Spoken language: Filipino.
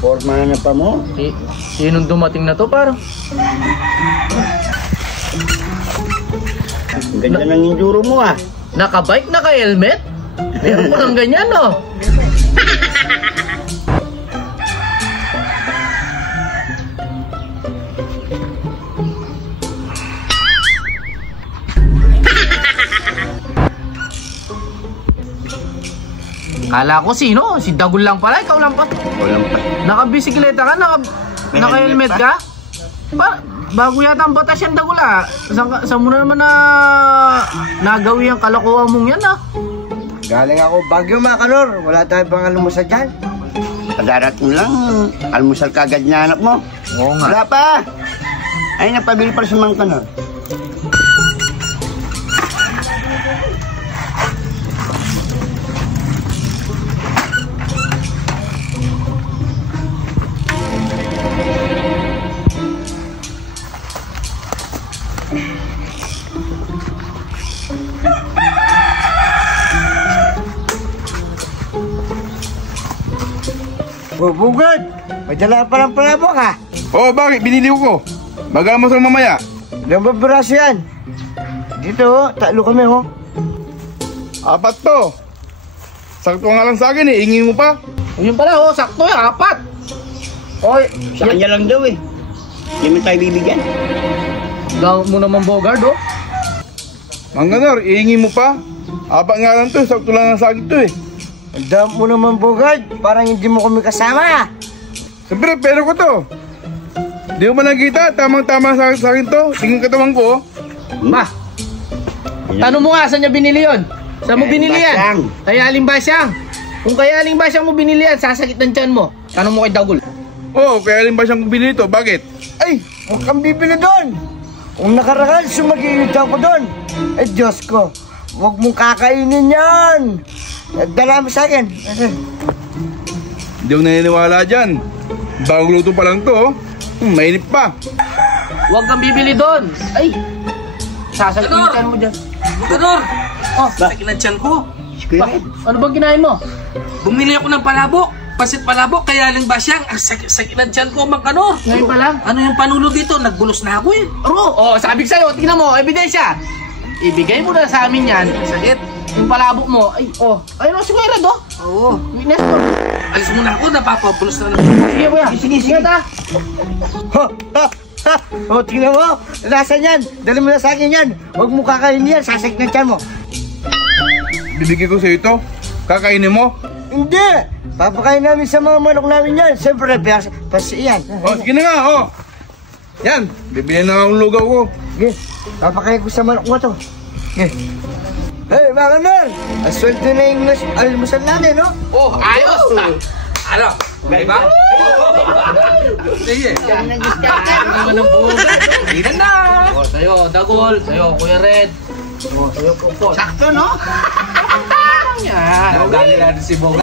Forma na pa mo. Sinong dumating na to, par? Ang ganda ng enduro mo ah. Naka-bike, naka-helmet? Meron pa ng ganyan, no? Kala ko sino? Si Dagul lang pala, ikaw lang pa. Walang pa. Naka-bisikleta ka, naka-helmet ka? Bago yata ang batas yan, Dagul ah. Saan mo na naman nagawi ang kalokohan mong yan ah? Galing ako Baguio, mga kanor. Wala tayong pang almusal dyan. Kadarating lang, almusal kagad niya anak mo. Oo nga. Wala pa. Ay, napabili pa sa mga kanor. Bugod! May dala pa ng palabok ha? Oo, bakit? Binili ko. Magamos ang mamaya. Ilang ba braso yan? Dito, talo kami ho. 4 to. Sakto nga lang sa akin eh. Ingin mo pa. Yun pala oh, sakto eh, 4. Oy, Sa kanya lang daw eh. Hindi mo tayo bibigyan. gaw mo naman Bogard oh. Mangganor, iingin mo pa. 4 nga lang to. Sakto lang sa akin to eh. Ang dami mo naman, Bugod. Parang hindi mo kami kasama. Siyempre, pero ko to. Di mo ba nakita? Tamang-tama sa akin to. Tingin katawan ko. Ma, tanong mo nga, saan niya binili yun? Saan mo binili yan? Kaya Aling Basyang. Kung kaya Aling Basyang mo binili yan, sasakit ng tiyan mo. Tanong mo kay Dagul. Oo, kaya rin ba siyang binili to? Bakit? Ay, huwag kang bibili doon. Kung nakaragal, sumagiyutan ko doon. Eh, Diyos ko, huwag mong kakainin yan. Dala mo sa akin. Hindi ako naniniwala dyan. Bagong luto pa lang to. Mainit pa. Huwag kang bibili doon. Ay, sasakit ng tiyan mo dyan. Kanor! Oh, Sakit na tiyan ko. ano bang kinain mo? Bumili ako ng palabok. Pasit palabok, kaya Aling Basyang. Ang sakit na tiyan ko, Mang Kanor. Ngayon pa lang? Ano yung panulo dito? Nagbulos na ako eh. Oh, sabi ko sa'yo, tingnan mo, ebidensya. Ibigay mo na sa amin yan. Sakit. Yung palabok mo, ay, ayun o, sige, Rado. Oo. Witness mo. Alis muna ako, napapabulos na lang. Sige, kuya. Sige, ta. Ha, ha, ha. O, tingnan mo. Nasaan yan? Dali mo na sa akin yan. Huwag mo kakainin yan. Sasakit ng tiyan mo. Bibigay ko sa ito. Kakainin mo. Hindi. Papakain namin sa mga manok namin yan. Siyempre, pasi yan. Oh, sige na nga, oh. Yan, bibili na akong lugaw ko. Sige, papakain ko sa manok mo to. Sige. Hey, mga kanor! Aswelto na yung almusal natin, no? Oh, ayos! Ano? Diba? Sige. Ano naman ang buhay? Tignan na! Oh, sa'yo, Dagol. Sa'yo, Kuya Red. Oh, sa'yo, Kupon. Sakto, no? Yan. Dali natin si Boga.